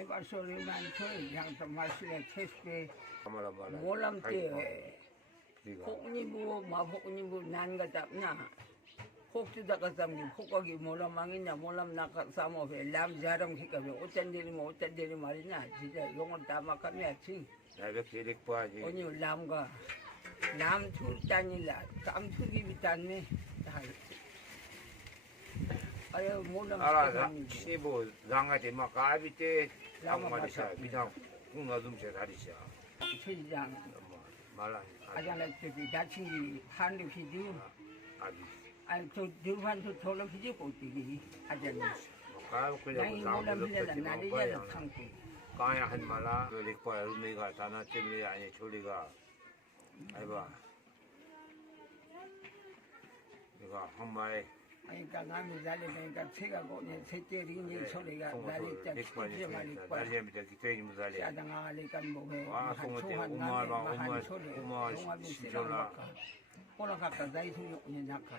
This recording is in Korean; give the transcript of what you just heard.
Ai pasó de una anchoa, ya tomarse la chespe, 말아 모람 때, 네가 혹니부, 마혹니부 난가 잡나. 혹주다가 삼기, 혹각이 모람 망이냐, 모람 나가 삼어배, 람 자랑 히까비, 어쩐 데리 말이냐, 진짜 용을 다 막하면 지. 내가 계획 봐야지. 오니 람과, 람 출단이라, 땀 출기비 땄네. 아유, 모람 알아, 시보 랑아지 막 가비때 양말이야. 미장 궁나둠새 다리야. 최지장, 말라. 아자라 때비 다친기 한류 히지. 아비. 아니, 저 들반도 돌로 히지 못되기 아자라. 가요 그냥 양이 모람 히려다 나리자라 참고. 가야 한 말라. 계획 봐야 의미가 다나 때문에 아니 졸리가. 아이봐. 내가 한 마에 그러니까 남이 날리니까 제가 보니 셋째리니 소리가 날리자 치지 말고 날리자 밑에 기대기 무살이 사당하니까 뭐해 와 송어때 우마랑 우마 신절라 오늘 가까 나이 소리 오니 낙하